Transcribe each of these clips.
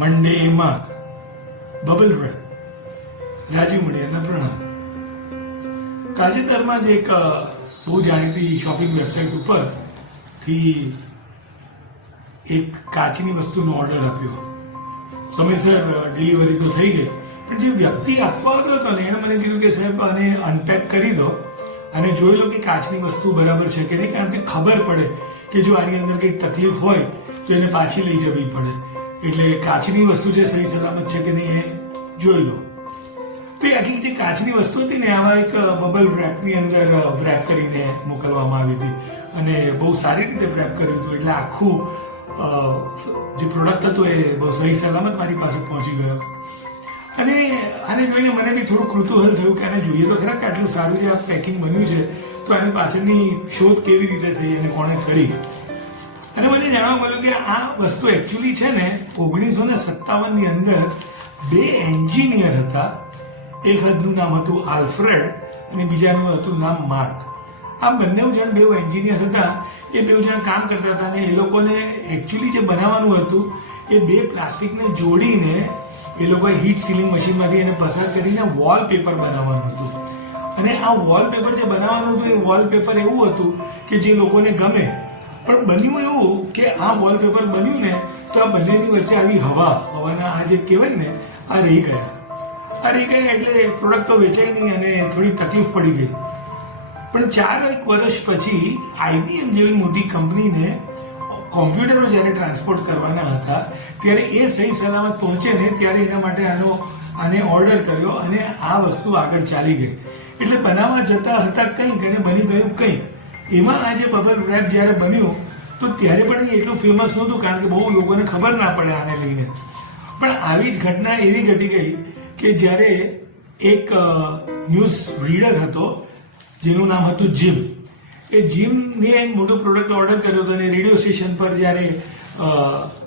મંડે એમાં બબલ વ્રત રાજીવ મડિયાના પ્રણામ. તાજેતરમાં જ એક બહુ જાણીતી શોપિંગ વેબસાઇટ ઉપરથી એક કાચની વસ્તુનો ઓર્ડર આપ્યો. સમયસર ડિલિવરી તો થઈ ગઈ, પણ જે વ્યક્તિ આપવા આવ્યો હતો ને, એણે મને કીધું કે, સાહેબ, આને અનપેક કરી દો અને જોઈ લો કે કાચની વસ્તુ બરાબર છે કે નહીં. કારણ કે ખબર પડે કે જો આની અંદર કંઈક તકલીફ હોય, તો એને પાછી લઈ જવી પડે. એટલે કાચની વસ્તુ છે સહી સલામત છે કે નહીં એ જોઈ લો. તો આખી જે કાચની વસ્તુ હતી ને, આમાં એક બબલ રેપની અંદર વ્રેપ કરીને મોકલવામાં આવી હતી. અને બહુ સારી રીતે વ્રેપ કર્યું હતું. એટલે આખું જે પ્રોડક્ટ હતું એ બહુ સહી સલામત મારી પાસે પહોંચી ગયો. અને આને જોઈને મને બી થોડું કૃતુહલ થયું કે આને જોઈએ તો ખરા કે આટલું સારું જે આ પેકિંગ બન્યું છે, તો આની પાછળની શોધ કેવી રીતે થઈ અને કોણે કરી? અને મને જાણવા મળ્યું કે આ વસ્તુ એકચ્યુઅલી છે ને ઓગણીસો ને સત્તાવનની અંદર બે એન્જિનિયર હતા. એક હદનું નામ હતું આલ્ફ્રેડ અને બીજાનું હતું નામ માર્ક. આ બંને જણ બે એન્જિનિયર હતા. એ બે જણ કામ કરતા હતા અને એ લોકોને એકચ્યુઅલી જે બનાવવાનું હતું, એ બે પ્લાસ્ટિકને જોડીને એ લોકોએ હીટ સીલિંગ મશીનમાંથી એને પસાર કરીને વોલપેપર બનાવવાનું હતું. અને આ વોલપેપર જે બનાવવાનું હતું, એ વોલપેપર એવું હતું કે જે લોકોને ગમે. પણ બન્યું એવું કે આ વોલપેપર બન્યું ને તો આ બંનેની વચ્ચે આવી હવા, હવાના આ જે કહેવાય ને, આ રહી ગયા. આ રહી ગયા એટલે પ્રોડક્ટ તો વેચાય નહીં અને થોડી તકલીફ પડી ગઈ. પણ ચાર એક વર્ષ પછી આઈબીએમ જેવી મોટી કંપનીને કોમ્પ્યુટરો જ્યારે ટ્રાન્સપોર્ટ કરવાના હતા, ત્યારે એ સહી સલામત પહોંચે ને ત્યારે એના માટે આનો, આને ઓર્ડર કર્યો અને આ વસ્તુ આગળ ચાલી ગઈ. એટલે બનાવવા જતા હતા કંઈક અને બની ગયું કંઈક. એમાં આ જે બબલ રેપ જ્યારે બન્યું તો ત્યારે પણ એટલું ફેમસ નહોતું કારણ કે બહુ લોકોને ખબર ના પડે આને લઈને પણ આવી જ ઘટના એવી ઘટી ગઈ કે જ્યારે એક ન્યૂઝ રીડર હતો જેનું નામ હતું જીમ એ જીમને એક મોટો પ્રોડક્ટ ઓર્ડર કર્યો હતો અને રેડિયો સ્ટેશન પર જ્યારે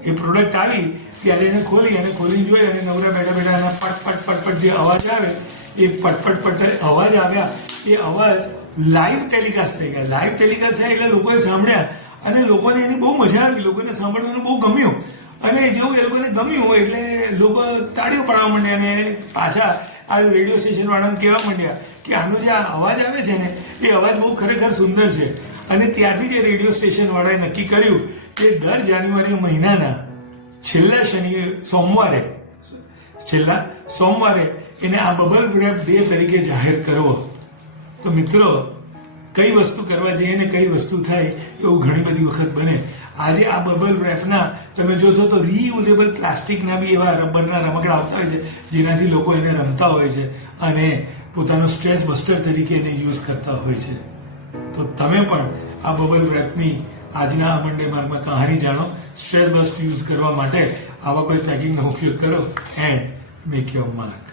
એ પ્રોડક્ટ આવી ત્યારે એને ખોલી અને ખોલી જોઈ અને નવરા બેઠા બેઠા એના પટ પટ પટ પટ જે અવાજ આવે એ પટ પટ પટ અવાજ આવ્યા એ અવાજ લાઈવ ટેલિકાસ્ટ થઈ ગયા. લાઈવ ટેલિકાસ્ટ થયા એટલે લોકોએ સાંભળ્યા. અને લોકોને એની બહુ મજા આવી. લોકોને સાંભળવાનું બહુ ગમ્યું. અને જેવું એ લોકોને ગમ્યું હોય એટલે લોકો તાળીઓ પાડવા માંડ્યા અને પાછા આ રેડિયો સ્ટેશન વાળાને કહેવા માંડ્યા કે આનો જે અવાજ આવે છે ને, એ અવાજ બહુ ખરેખર સુંદર છે. અને ત્યારથી જે રેડિયો સ્ટેશન વાળાએ નક્કી કર્યું કે દર જાન્યુઆરી મહિનાના છેલ્લા શનિ, સોમવારે, છેલ્લા સોમવારે એને આ બબલ રેપ ડે તરીકે જાહેર કરવો. તો મિત્રો, કઈ વસ્તુ કરવા જઈએ ને કઈ વસ્તુ થાય, એવું ઘણી બધી વખત બને. આજે આ બબલ રેપના તમે જોશો તો રીયુઝેબલ પ્લાસ્ટિકના બી એવા રબરના રમકડા આવતા હોય છે, જેનાથી લોકો એને રમતા હોય છે અને પોતાનો સ્ટ્રેસ બસ્ટર તરીકે એને યુઝ કરતા હોય છે. તો તમે પણ આ બબલ રેપની આજના મંડે માર્ગમાં કહાની જાણો. સ્ટ્રેસ બસ્ટ યુઝ કરવા માટે આવા કોઈ પેકિંગનો ઉપયોગ કરો. And make your mark